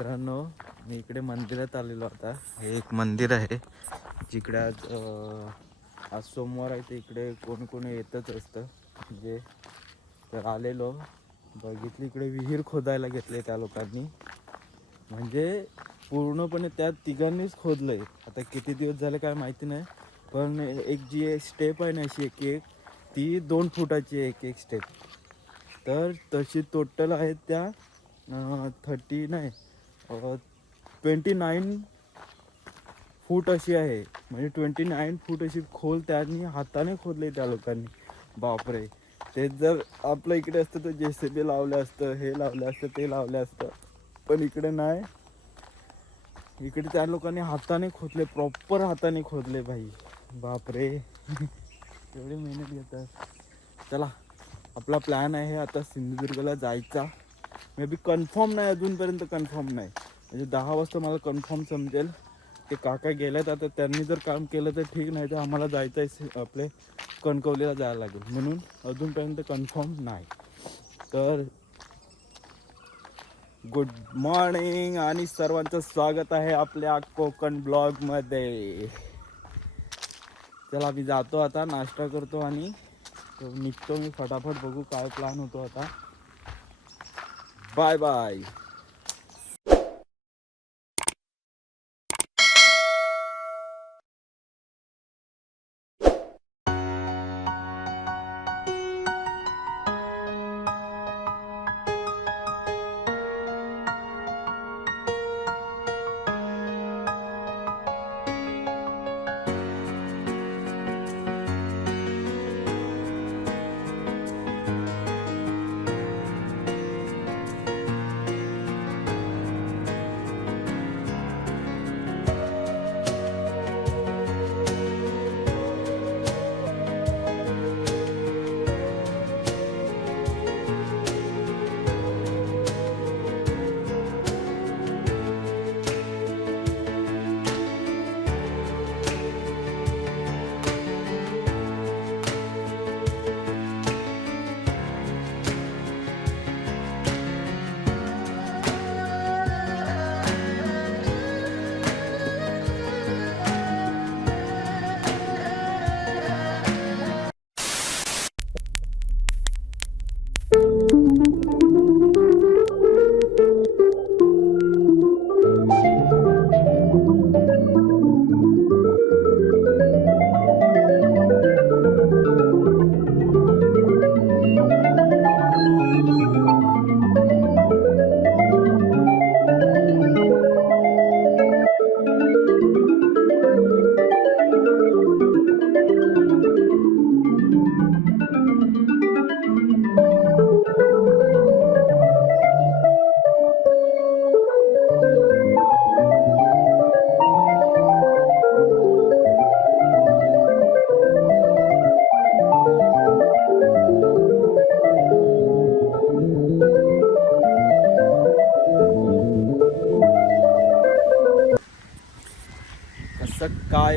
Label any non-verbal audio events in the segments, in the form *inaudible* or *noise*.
मित्रांनो मी इकडे मंदिरात आलेलो आता. हे एक मंदिर आहे जिकडे आज आज सोमवार आहे ते इकडे कोण कोण येतच असतं. म्हणजे तर आलेलो बघितली इकडे विहीर खोदायला घेतले त्या लोकांनी. म्हणजे पूर्णपणे त्या तिघांनीच खोदलंय. आता किती दिवस झाले काय माहिती नाही पण एक जी स्टेप आहे ना अशी एक एक ती दोन फुटाची आहे एक एक स्टेप. तर तशी टोटल आहेत त्या थर्टी नाही ट्वेंटी नाईन फूट अशी आहे. म्हणजे ट्वेंटी नाईन फूट अशी खोल त्यांनी हाताने खोदले त्या लोकांनी. बापरे. ते जर आपलं इकडे असतं तर जे सी बी लावलं असतं हे लावलं असतं ते लावलं असतं. पण इकडे नाही. इकडे त्या लोकांनी हाताने खोदले प्रॉपर हाताने खोदले भाई. बापरे. एवढी मेहनत घेतात. चला आपला प्लॅन आहे आता सिंधुदुर्गला जायचा. मे बी कन्फर्म नाही अजूनपर्यंत कन्फर्म नाही. म्हणजे दहा वाजता मला कन्फर्म समजेल ते काका गेल्यात आता त्यांनी जर काम केलं तर ठीक नाही तर आम्हाला जायचं आहे आपले कणकवलीला जायला लागेल. म्हणून अजूनपर्यंत कन्फर्म नाही. तर गुड मॉर्निंग आणि सर्वांचं स्वागत आहे आपल्या कोकण ब्लॉगमध्ये. चला मी जातो आता नाश्ता करतो आणि निघतो मी फटाफट बघू काय प्लॅन होतो आता. बाय बाय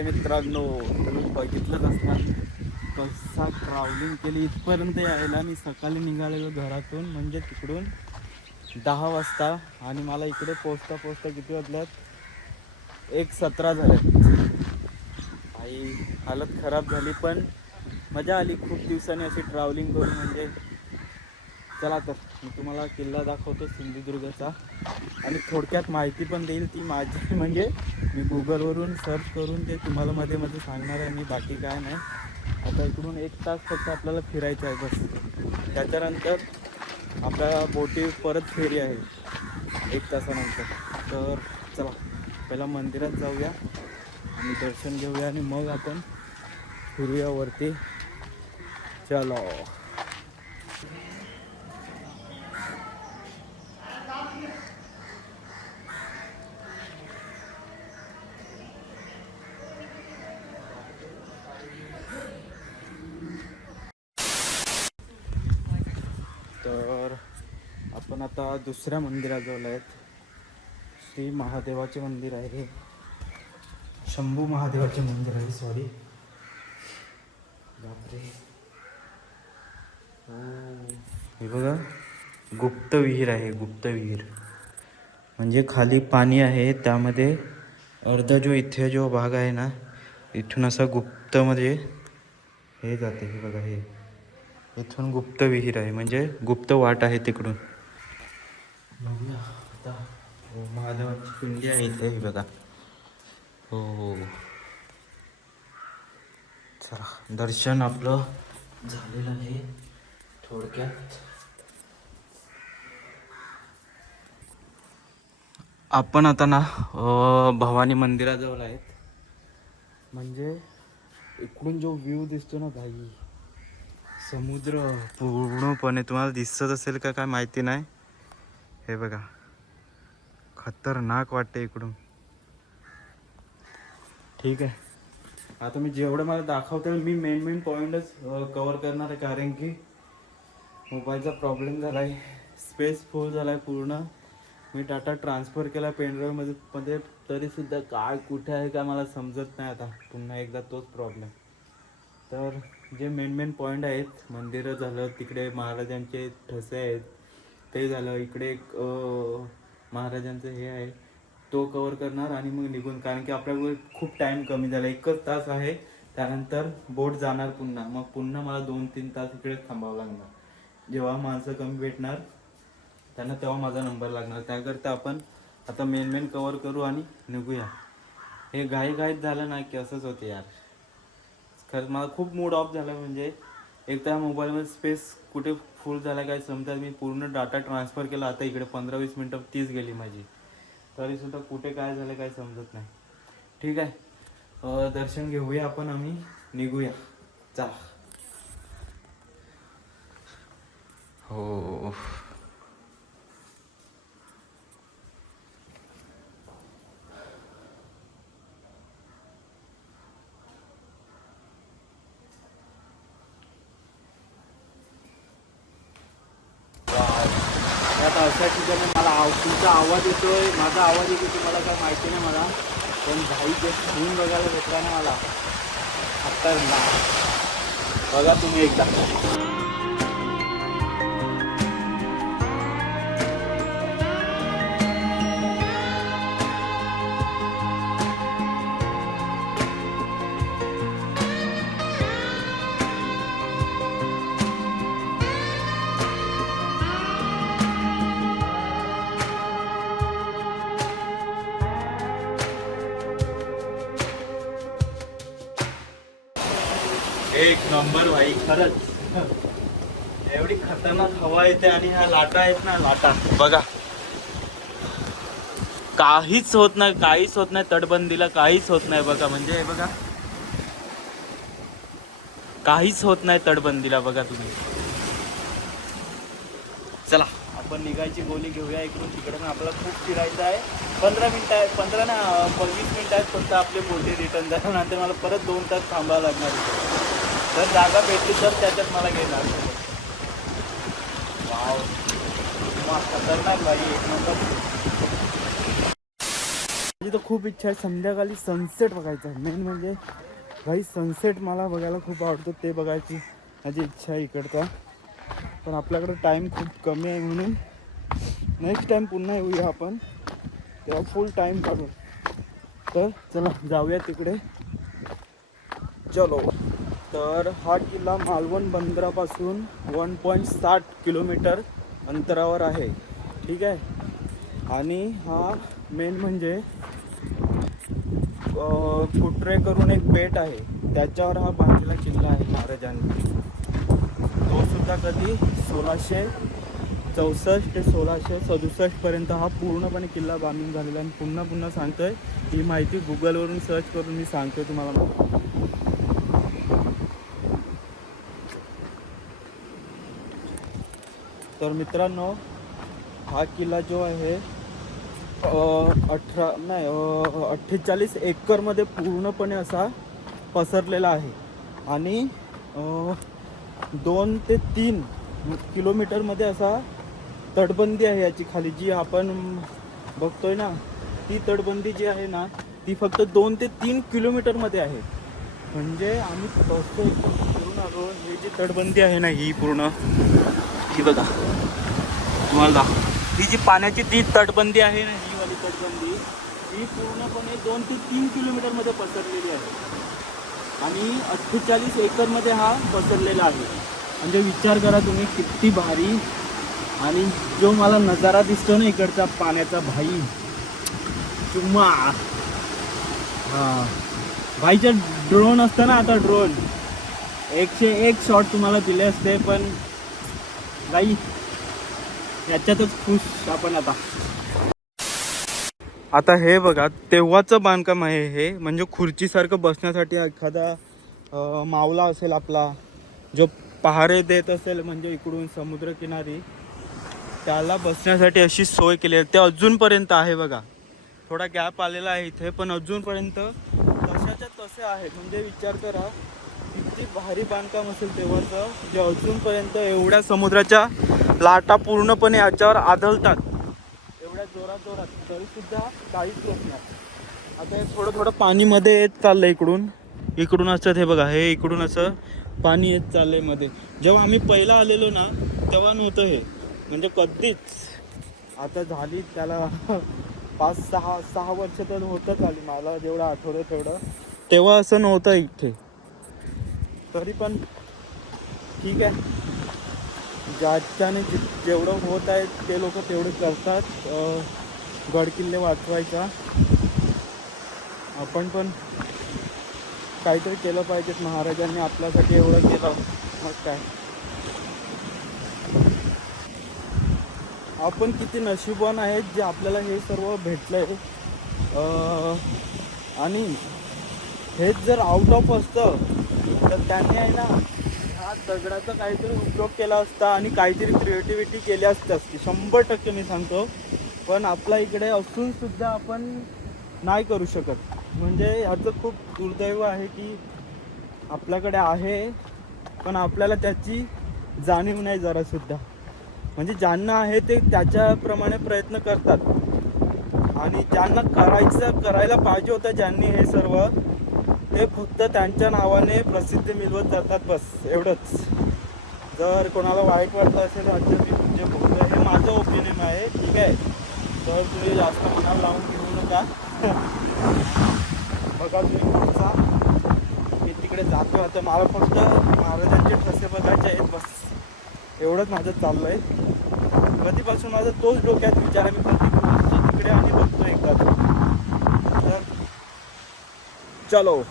मित्रांनो तुम्ही बघितलंच असणार? कसा ट्रॅव्हलिंग केली? इथपर्यंत यायला मी सकाळी निघालेलो घरातून म्हणजे तिकडून दहा वाजता. आणि मला इकडे पोचता पोचता किती वाजल्यात? एक सतरा झाल्यात आई हालत खराब झाली पण मजा आली. खूप दिवसांनी अशी ट्रॅव्हलिंग करून म्हणजे चला तर मी तुम्हाला किल्ला दाखवतो सिंधुदुर्गचा. आणि थोडक्यात माहिती पण देईल ती माझी *laughs* म्हणजे मी गुगलवरून सर्च करून ते तुम्हाला मध्ये मध्ये सांगणार आहे मी बाकी काय नाही. आता इकडून एक तास फक्त आपल्याला फिरायचं आहे बस. त्याच्यानंतर आपल्या बोटी परत फेरी आहे एक तासानंतर. तर चला पहिला मंदिरात जाऊया आणि दर्शन घेऊया आणि मग आपण फिरूया वरती. चलो. तर आपण आता दुसऱ्या मंदिराजवळ आहेत श्री महादेवाचे मंदिर आहे हे. शंभू महादेवाचे मंदिर आहे सॉरी बापरे. हो. हे बघा गुप्त विहीर आहे गुप्त विहीर म्हणजे खाली पाणी आहे त्यामध्ये अर्धा जो इथे जो भाग आहे ना इथून असा गुप्तमध्ये हे जाते हे बघा हे. इथून गुप्त विहीर आहे म्हणजे गुप्त वाट आहे तिकडून. बघूया आता हो, महादेवाची पिंडी आहे इथे हे बघा. हो, हो हो चला दर्शन आपलं झालेलं आहे थोडक्यात. आपण आता ना भवानी मंदिराजवळ आहेत. म्हणजे इकडून जो व्ह्यू दिसतो ना भाई समुद्र. पूर्णपणे तुम्हाला दिसत असेल का काय माहिती नाही. हे बघा. खतरनाक वाटते इकडून. ठीक आहे. आता मी जेवढं मला दाखवतो मी मेन मेन पॉईंटच कवर करणार आहे. कारण की मोबाईलचा प्रॉब्लेम झाला आहे स्पेस फुल झाला आहे पूर्ण. मी डाटा ट्रान्सफर केला पेनड्राईव्हमध्ये मध्ये. तरीसुद्धा काय कुठे आहे काय मला समजत नाही आता. पुन्हा एकदा तोच प्रॉब्लेम तर जे मेन मेन पॉईंट आहेत मंदिरं झालं तिकडे महाराजांचे ठसे आहेत ते झालं इकडे एक महाराजांचं हे आहे तो कवर करणार आणि मग निघून कारण की आपल्याकडे खूप टाइम कमी झाला एकच तास आहे त्यानंतर बोट जाणार पुन्हा मग पुन्हा मला दोन तीन तास इकडे थांबावं लागणार. जेव्हा माणसं कमी भेटणार त्यांना तेव्हा माझा नंबर लागणार. त्याकरता आपण आता मेन मेन कवर करू आणि निघूया. हे घाई घाईत झालं ना की असंच होते यार. खरंच मला खूप मूड ऑफ झाला म्हणजे एक तर मोबाईलमध्ये स्पेस कुठे फुल झाला काय समजा मी पूर्ण डाटा ट्रान्सफर केला. आता इकडे पंधरा वीस मिनटं तीच गेली माझी. तरीसुद्धा कुठे काय झालं काय समजत नाही. ठीक आहे. दर्शन घेऊया आपण आम्ही. निघूया. चला. हो आता अशा ठिकाणी मला आव तुमचा आवाज येतोय. माझा आवाज येतो तुम्हाला काय माहिती नाही मला. पण भाई जे सीन बघायला भेटला ना मला. आत्ता ना बघा तुम्ही एकदा. खतरनाक येते आणि ह्या लाटा आहेत ना लाटा. बघा. काहीच होत नाही काहीच होत नाही तटबंदीला काहीच होत नाही बघा म्हणजे हे बघा. काहीच होत नाही तटबंदीला बघा तुम्ही. चला आपण निघायची गोली घेऊया इकडून तिकडून आपला खूप फिरायचं आहे. पंधरा मिनिटं आहेत पंधरा ना पंचवीस मिनटं मिनिटं आहेत फक्त आपले बोलते रिटर्न जायला नंतर मला परत दोन तास थांबावं लागणार तर जागा भेटली तर त्याच्यात मला घेणार वाव वा, खतरनाक बाई एक नंबर माझी तर खूप इच्छा आहे संध्याकाळी सनसेट बघायचा. मेन म्हणजे भाई सनसेट मला बघायला खूप आवडतो ते बघायची माझी इच्छा आहे इकडचा. पण आपल्याकडे टाईम खूप कमी आहे म्हणून नेक्स्ट टाईम पुन्हा येऊया आपण. तेव्हा फुल टाईम काढू. तर चला जाऊया तिकडे. चलो. तर हा किल्ला मालवण बंदरापासून वन पॉईंट साठ किलोमीटर अंतरावर आहे. ठीक आहे? आणि हा मेन म्हणजे कुटरे कुट्रे करून एक बेट आहे. त्याच्यावर हा बांधलेला किल्ला आहे महाराजांनी. तो सुद्धा कधी सोळाशे चौसष्ट ते सोळाशे सदुसष्टपर्यंत हा पूर्णपणे किल्ला बांधून झालेला आहे. आणि पुन्हा पुन्हा सांगतोय ही माहिती गुगलवरून सर्च करून मी सांगतोय तुम्हाला. तर मित्रांनो हा किल्ला जो आहे अठरा नाही अठ्ठेचाळीस एकरमध्ये पूर्णपणे असा पसरलेला आहे. आणि दोन ते तीन किलोमीटरमध्ये असा तटबंदी आहे याची खाली. जी आपण बघतोय ना ती तटबंदी जी आहे ना ती फक्त दोन ते तीन किलोमीटरमध्ये आहे. म्हणजे आम्ही फक्त एकदम फिरून आलो. ही जी तटबंदी आहे ना ही पूर्ण ही बघा. तुम्हाला दाखव. ही जी पाण्याची ती तटबंदी आहे ना ही वाली तटबंदी ही पूर्णपणे दोन ते तीन किलोमीटरमध्ये पसरलेली आहे. आणि अठ्ठेचाळीस एकरमध्ये हा पसरलेला आहे. म्हणजे विचार करा तुम्ही किती भारी आणि जो मला नजारा दिसतो ना इकडचा पाण्याचा भाई. चुम्मा. हा. भाईचं ड्रोन असतं ना आता ड्रोन एकशे एक शॉट तुम्हाला दिले असते पण भाई याच्यातच खुश आपण आता. आता हे बघा तेव्हाचं बांधकाम आहे हे. म्हणजे खुर्चीसारखं बसण्यासाठी एखादा मावला असेल आपला जो पहारे देत असेल म्हणजे इकडून समुद्रकिनारी त्याला बसण्यासाठी अशी सोय केली आहे. ते अजूनपर्यंत आहे बघा. थोडा गॅप आलेला आहे इथे पण अजूनपर्यंत तशाच्या तसे आहे म्हणजे विचार करा किती भारी बांधकाम असेल तेव्हाचं जे अजूनपर्यंत एवढ्या समुद्राच्या लाटा पूर्णपणे याच्यावर आदळतात. एवढ्या जोरात जोरात तरी सुद्धा काहीच होत नाही. आता हे थोडं थोडं पाणीमध्ये येत चाललंय इकडून. इकडून असतं हे बघा हे इकडून असं पाणी येत चाललंयमध्ये. जेव्हा आम्ही पहिला आलेलो ना तेव्हा नव्हतं हे. म्हणजे कधीच. आता झाली त्याला *laughs* पाच सहा सहा वर्ष तर होतच आली. मला जेवढं आठवलं तेवढं. तेव्हा असं नव्हतं इथे. तरी पण ठीक आहे. ज्याच्याने जे- जेवढं होत आहे ते लोक तेवढं करतात. गडकिल्ले वाचवायचा. आपण पण काहीतरी केलं पाहिजेत. महाराजांनी आपल्यासाठी एवढं केलं. मग काय? आपण किती नशीबवान आहेत जे आपल्याला हे सर्व भेटलंय. आहे आणि हेच जर आउट ऑफ असतं तर त्यांनी आहे ना हा दगडाचा काहीतरी उपयोग केला असता आणि काहीतरी क्रिएटिव्हिटी केली असते असती. शंभर टक्के मी सांगतो. पण आपल्या इकडे असून सुद्धा आपण नाही करू शकत. म्हणजे ह्याचं खूप दुर्दैव आहे की आपल्याकडे आहे पण आपल्याला त्याची जाणीव नाही जरा सुद्धा म्हणजे ज्यांना आहे ते त्याच्याप्रमाणे प्रयत्न करतात. आणि ज्यांना करायचं करायला पाहिजे होतं ज्यांनी हे सर्व ते फक्त त्यांच्या नावाने प्रसिद्धी मिळवत जातात बस एवढंच. जर कोणाला वाईट वाटलं असेल आजच्या मी जे फक्त हे माझं ओपिनियन आहे ठीक आहे. तर तुम्ही जास्त मनावर लावून घेऊ नका. बघा तुम्ही माणसा. मी तिकडे जातो आता मला फक्त महाराजांचे ठसे बघायचे आहेत बस. एवढंच माझं चाललं आहे कधीपासून माझा तोच डोक्यात विचार आहे मी कधी पोहोचतो तिकडे आणि बघतो एकदा तर. चलो.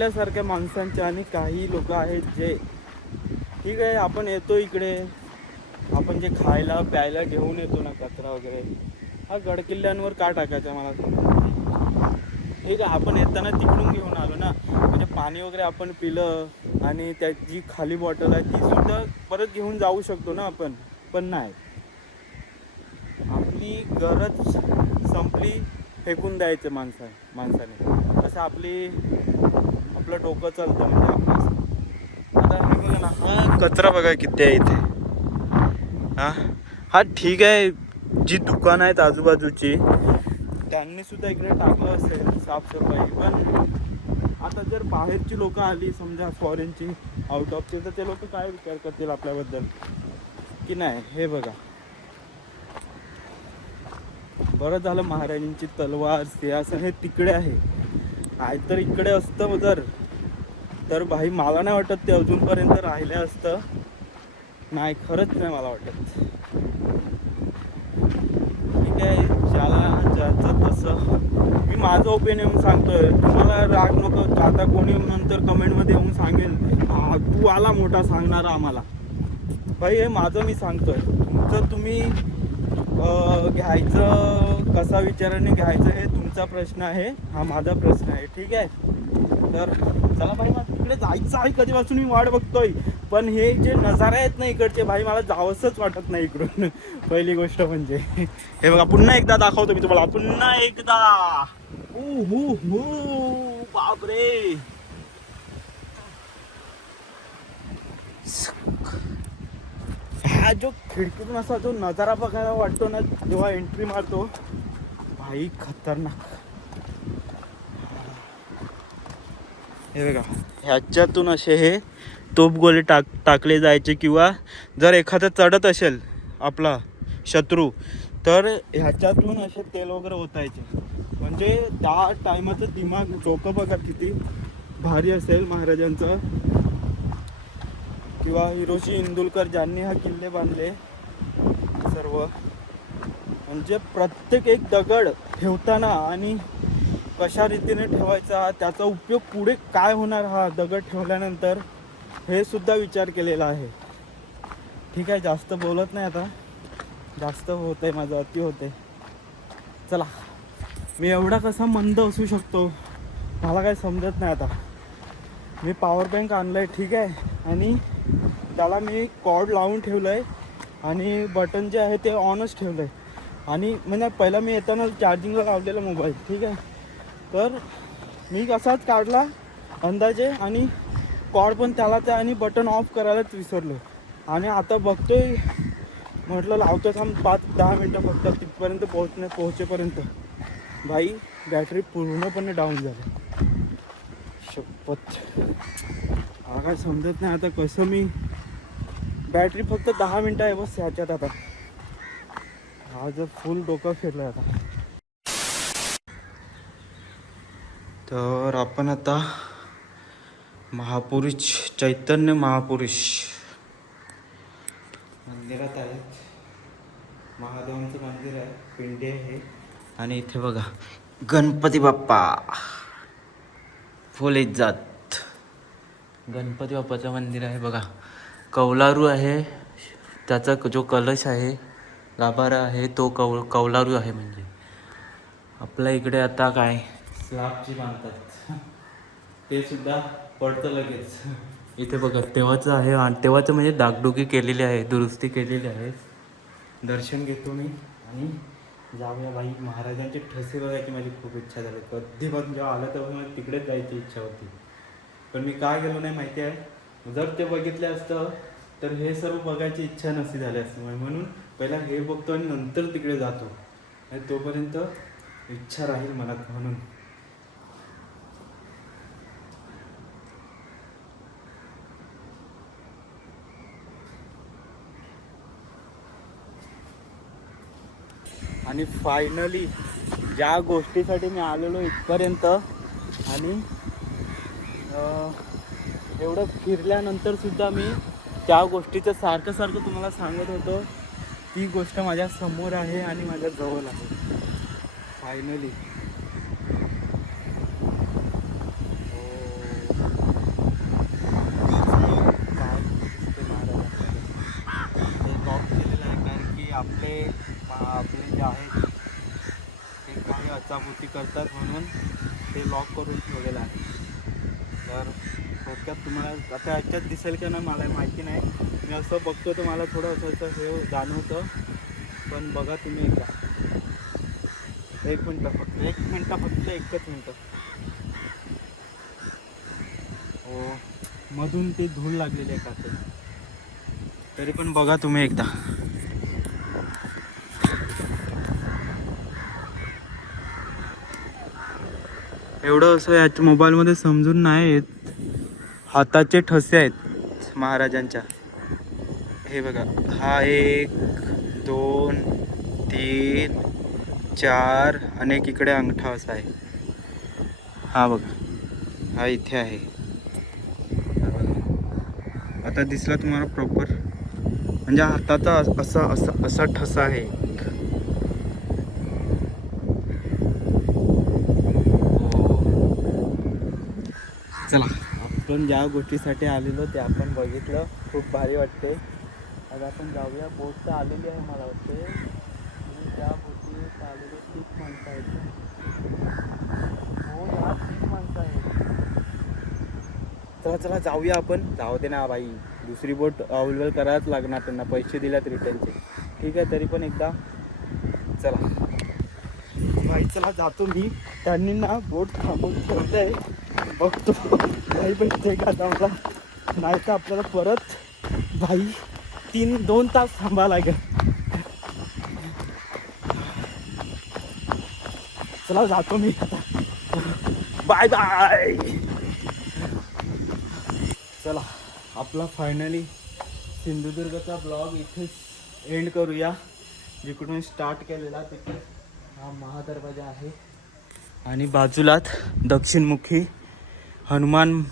आपल्यासारख्या माणसांचे आणि काही लोक आहेत जे ठीक आहे आपण येतो इकडे. आपण जे खायला प्यायला घेऊन येतो ना कचरा वगैरे. हा गडकिल्ल्यांवर का टाकायचा मला सांगा? ठीक आहे आपण येताना तिकडून घेऊन आलो ना. म्हणजे पाणी वगैरे आपण पिलं आणि त्याची जी खाली बॉटल आहे ती सुद्धा परत घेऊन जाऊ शकतो ना आपण. पण नाही. आपली गरज संपली फेकून द्यायचं माणसा माणसाने. असं आपली आपलं डोकं चालतं म्हणजे आपलं. आता हे बघा ना हा कचरा बघा किती आहे इथे. हा? हा ठीक आहे. जी दुकानं आहेत आजूबाजूची त्यांनी सुद्धा इकडे टाकलं असेल साफसफाई. पण आता जर बाहेरची लोक आली समजा फॉरेनची आउट ऑफची तर ते लोक काय विचार करतील आपल्याबद्दल? की नाही? हे बघा. बरं झालं महाराजांची तलवार सिंहासन हे तिकडे आहे. नाहीतर इकडे असतं जर. तर भाई मला नाही वाटत ते अजूनपर्यंत राहिले असतं. नाही खरंच नाही मला वाटत. ठीक आहे ज्याला ज्याचं तसं. मी माझं ओपिनियन सांगतोय. तुम्हाला राग नको आता कोणी नंतर कमेंटमध्ये येऊन सांगेल. तू आला मोठा सांगणारा आम्हाला. भाई हे माझं मी सांगतोय. तुमचं तुम्ही घ्यायचं कसा विचाराने घ्यायचं हे तुमचा प्रश्न आहे. हा माझा प्रश्न आहे ठीक आहे? तर चला भाई मला तिकडे जायचं आहे कधीपासून मी वाट बघतोय. पण हे जे नजारे आहेत ना इकडचे भाई मला जावंसच वाटत नाही इकडून. *laughs* पहिली गोष्ट म्हणजे. हे बघा पुन्हा एकदा दाखवतो मी तुम्हाला. पुन्हा एकदा. ऊ हू हू. बापरे. हा जो खिडकीतून असा जो नजारा बघायला वाटतो ना जेव्हा एंट्री मारतो भाई खतरनाक. हे बघा ह्याच्यातून असे हे तोपगोले टाक टाकले जायचे किंवा जर एखादा चढत असेल आपला शत्रू तर ह्याच्यातून असे तेल वगैरे ओतायचे. म्हणजे त्या टायमाचं दिमाग डोकं बघा किती भारी असेल महाराजांचं. किंवा हिरोशी इंदुलकर ज्यांनी हा किल्ले बांधले सर्व. म्हणजे प्रत्येक एक दगड ठेवताना आणि कशा रीतीने ठेवायचा त्याचा उपयोग पुढे काय होणार हा दगड ठेवल्यानंतर हे सुद्धा विचार केलेला आहे. ठीक आहे जास्त बोलत नाही आता. जास्त होत आहे माझं अति होते चला मी एवढा कसा मंद असू शकतो मला काय समजत नाही आता. मी पॉवर बँक आणलं आहे ठीक आहे. आणि त्याला मी कॉर्ड लावून ठेवलं आहे आणि बटन जे आहे ते ऑनच ठेवलं आहे आणि म्हणजे पहिला मी येताना चार्जिंगला लावलेला मोबाईल ठीक आहे? तर मी कसाच काढला अंदाजे आणि कॉर्ड पण त्याला त्या आणि बटन ऑफ करायलाच विसरलो. आणि आता बघतोय म्हटलं लावतो थांब पाच दहा मिनटं फक्त तिथपर्यंत पोहोचणे पोहोचेपर्यंत. भाई बॅटरी पूर्णपणे डाऊन झाली. शपथ. मला काय समजत नाही आता कसं मी बॅटरी फक्त दहा मिनटं आहे बस ह्याच्यात आता. हा जर फुल डोकं फिरलं आता. तर आपण आता महापुरुष चैतन्य महापुरुष मंदिरात आहेत. महादेवांचं मंदिर आहे पिंडी आहे. आणि इथे बघा गणपती बाप्पा. फुल इज्जत गणपती बाप्पाचं मंदिर आहे बघा. कौलारू आहे. त्याचा क- जो कलश आहे गाभारा आहे तो कौ कौलारू आहे म्हणजे. आपल्या इकडे आता काय? स्लॅबची बांधतात. ते सुद्धा पडतं लगेच. इथे बघा तेव्हाचं आहे आणि तेव्हाचं म्हणजे डागडुगी केलेली आहे दुरुस्ती केलेली आहे. दर्शन घेतो मी आणि जाऊया बाई. महाराजांचे ठसे बघायची माझी खूप इच्छा झाली. कधी पण जेव्हा आलं तेव्हा मला तिकडेच जायची इच्छा होती. पण मी काय गेलो नाही माहिती आहे? जर ते बघितलं असतं तर हे सर्व बघायची इच्छा नसती झाली असती. म्हणून पहिला हे बघतो आणि नंतर तिकडे जातो. आणि तोपर्यंत इच्छा राहील मनात म्हणून. आणि फायनली ज्या गोष्टीसाठी मी आलेलो इथपर्यंत आणि एवढं फिरल्यानंतर सुद्धा मी त्या गोष्टीचं सारखं सारखं तुम्हाला सांगत होतो. ती गोष्ट माझ्यासमोर आहे आणि माझ्या जवळ आहे. फायनली लॉक केलेलं आहे कारण की आपले आपले जे आहेत ते काही अचापुती करतात म्हणून ते लॉक करून थोडक्यात तुम्हाला आता ह्याच्यात दिसेल का नाही मला माहिती नाही. मी असं बघतो तर मला थोडं असं असं हे जाणवतं. पण बघा तुम्ही एकदा. एक मिनटं फक्त एक मिनटं फक्त एकच मिनटं. हो मधून ते धूळ लागलेली आहे का तरी पण बघा तुम्ही एकदा. एवढं असं याच्या मोबाईलमध्ये समजून नाही येत. हाताचे ठसे आहेत महाराजांच्या. हे बघा हा एक दोन तीन चार आणि एक इकडे अंगठा असा आहे. हा बघा हा इथे आहे. आता दिसला तुम्हाला प्रॉपर म्हणजे हाताचा असा असा असा ठसा आहे चला. आपण ज्या गोष्टीसाठी आलेलो ते आपण बघितलं. खूप भारी वाटते आता आपण जाऊया. बोट तर आलेली आहे मला वाटते आणि त्या बोटी आलेले तीच माणसं आहेत. हो या तीच माणसं आहेत. चला चला जाऊया आपण. जाऊ दे ना बाई. दुसरी बोट अवेलेबल करायलाच लागणार त्यांना. पैसे दिल्यात रिटर्नचे ठीक आहे तरी पण एकदा. चला. बाई चला जातो मी. त्यांनी ना बोट थांबवून आहे बघतो. भाई भेटते का आता नाही तर आपल्याला परत भाई तीन दोन तास थांबा लागेल. चला जातो मी आता. Bye bye. चला आपला फायनली सिंधुदुर्गचा ब्लॉग इथेच एंड करूया. जिकडून स्टार्ट केलेला तिथे हा महादरवाजा आहे. आणि बाजूलात दक्षिणमुखी हनुमान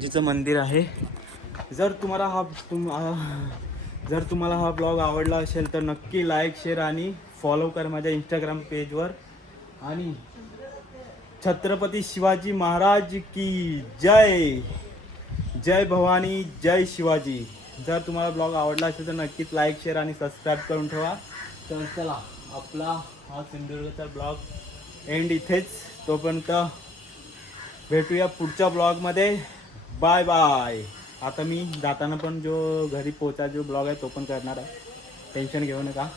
जीचं मंदिर आहे. जर तुम्हाला हा तुम जर तुम्हाला हा ब्लॉग आवडला असेल तर नक्की लाईक शेअर आणि फॉलो कर माझ्या इंस्टाग्राम पेजवर आणि छत्रपती शिवाजी महाराज की जय. जय भवानी जय शिवाजी. जर तुम्हाला ब्लॉग आवडला असेल तर नक्कीच लाईक शेअर आणि सबस्क्राईब करून ठेवा. तर चला आपला हा सिंधुदुर्गचा ब्लॉग एंड इथेच. तोपर्यंत भेटूया पुढच्या ब्लॉगमध्ये बाय बाय आता मी जाताना पण जो घरी पोचा जो ब्लॉग आहे तो पण करणार आहे. टेन्शन घेऊ नका.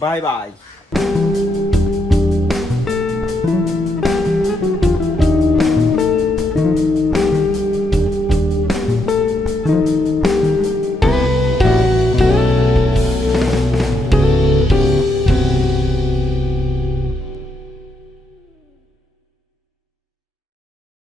Bye bye